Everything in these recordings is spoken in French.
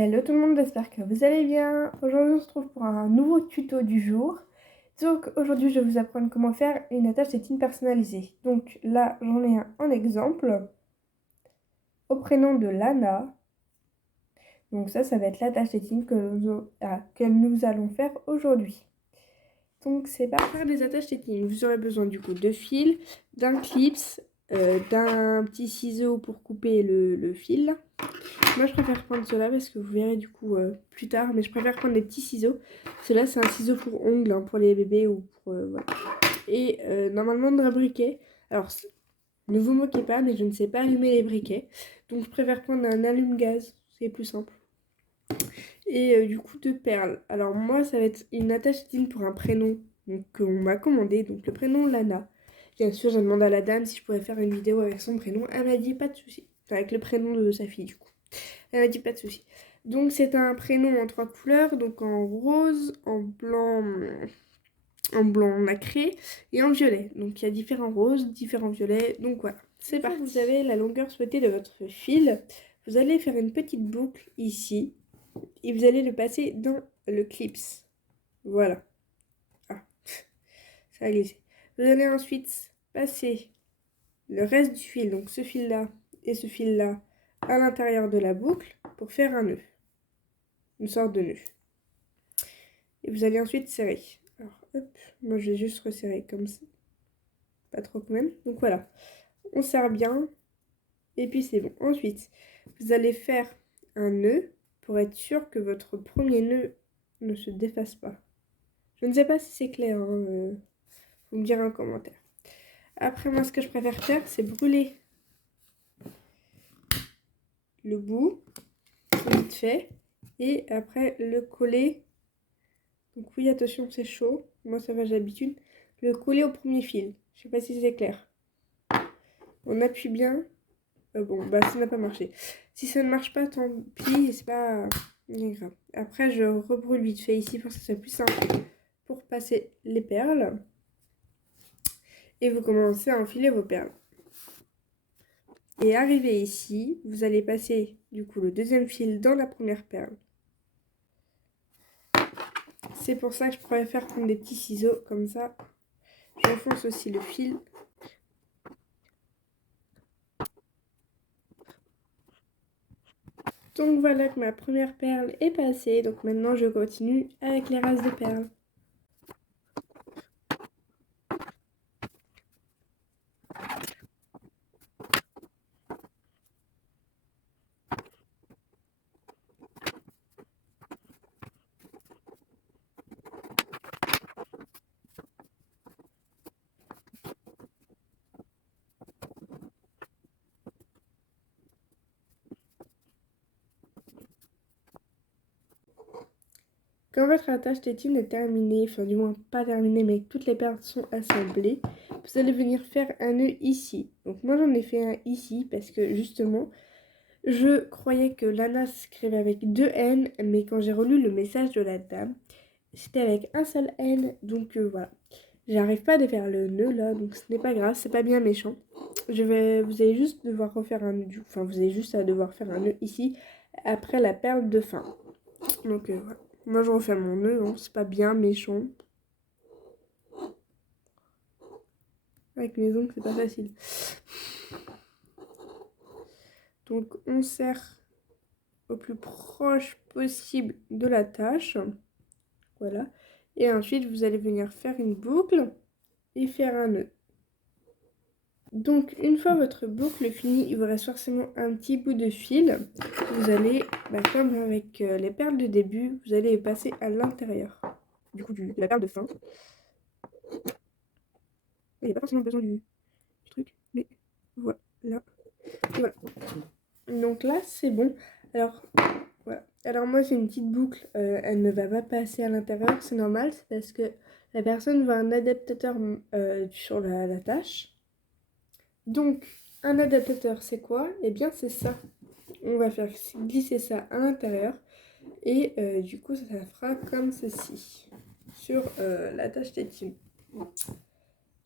Hello tout le monde, j'espère que vous allez bien. Aujourd'hui on se retrouve pour un nouveau tuto du jour. Donc aujourd'hui je vais vous apprendre comment faire une attache tétine personnalisée. Donc là j'en ai un en exemple au prénom de Lana. Donc ça va être l'attache tétine que nous allons faire aujourd'hui. Donc c'est pas faire des attaches tétines. Vous aurez besoin du coup de fil, d'un clips, d'un petit ciseau pour couper le fil. Moi je préfère prendre cela parce que vous verrez du coup plus tard, mais je préfère prendre des petits ciseaux. Cela c'est un ciseau pour ongles, hein, pour les bébés ou pour voilà. Et normalement de briquet. Alors ne vous moquez pas, mais je ne sais pas allumer les briquets, donc je préfère prendre un allume-gaz, c'est plus simple. Et du coup de perles. Alors moi ça va être une attache tétine pour un prénom qu'on m'a commandé, donc le prénom Lana. Bien sûr j'ai demandé à la dame si je pouvais faire une vidéo avec son prénom, elle m'a dit pas de souci, enfin, avec le prénom de sa fille du coup. Elle m'a dit pas de souci. Donc c'est un prénom en 3 couleurs, donc en rose, en blanc nacré et en violet. Donc il y a différents roses, différents violets, donc voilà. C'est parti. Vous avez la longueur souhaitée de votre fil. Vous allez faire une petite boucle ici et vous allez le passer dans le clips. Voilà. Ah, ça a glissé. Vous allez ensuite passer le reste du fil, donc ce fil-là et ce fil-là, à l'intérieur de la boucle pour faire un nœud. Une sorte de nœud. Et vous allez ensuite serrer. Alors, hop, moi je vais juste resserrer comme ça. Pas trop quand même. Donc voilà, on serre bien. Et puis c'est bon. Ensuite, vous allez faire un nœud pour être sûr que votre premier nœud ne se défasse pas. Je ne sais pas si c'est clair, hein, vous me direz en commentaire. Après, moi, ce que je préfère faire, c'est brûler le bout, vite fait, et après le coller. Donc oui, attention, c'est chaud. Moi, ça va, j'ai l'habitude. Le coller au premier fil. Je sais pas si c'est clair. On appuie bien. Bon, bah ça n'a pas marché. Si ça ne marche pas, tant pis, c'est pas grave. Après, je rebrûle vite fait ici pour que ce soit plus simple pour passer les perles. Et vous commencez à enfiler vos perles. Et arrivé ici, vous allez passer du coup le deuxième fil dans la première perle. C'est pour ça que je préfère prendre des petits ciseaux comme ça. J'enfonce aussi le fil. Donc voilà que ma première perle est passée. Donc maintenant je continue avec les rases de perles. Quand votre attache tétine est terminée, enfin du moins pas terminée, mais que toutes les perles sont assemblées, vous allez venir faire un nœud ici. Donc moi j'en ai fait un ici parce que justement, je croyais que Lana s'écrivait avec 2 N, mais quand j'ai relu le message de la dame, c'était avec un seul N, donc voilà. J'arrive pas à faire le nœud là, donc ce n'est pas grave, c'est pas bien méchant. Vous allez juste devoir refaire un nœud, enfin vous avez juste à devoir faire un nœud ici, après la perle de fin. Donc voilà. Moi je refais mon nœud, hein, c'est pas bien méchant. Avec mes ongles c'est pas facile. Donc on serre au plus proche possible de la tâche. Voilà. Et ensuite vous allez venir faire une boucle et faire un nœud. Donc une fois votre boucle finie, il vous reste forcément un petit bout de fil. Vous allez, comme avec les perles de début, vous allez les passer à l'intérieur. Du coup de la perle de fin. Il n'y a pas forcément besoin du truc, mais voilà. Voilà. Donc là c'est bon. Alors voilà. Alors moi j'ai une petite boucle, elle ne va pas passer à l'intérieur, c'est normal, c'est parce que la personne veut un adaptateur sur la tâche. Donc un adaptateur c'est quoi? Eh bien c'est ça. On va faire glisser ça à l'intérieur et du coup ça fera comme ceci sur la tâche tétine.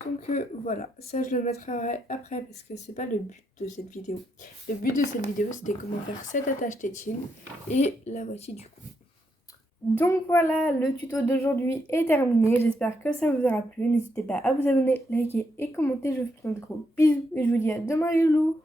Donc voilà, ça je le mettrai après parce que c'est pas le but de cette vidéo. Le but de cette vidéo c'était comment faire cette attache tétine et la voici du coup. Donc voilà, le tuto d'aujourd'hui est terminé. J'espère que ça vous aura plu. N'hésitez pas à vous abonner, liker et commenter. Je vous fais de gros bisous et je vous dis à demain les loulous.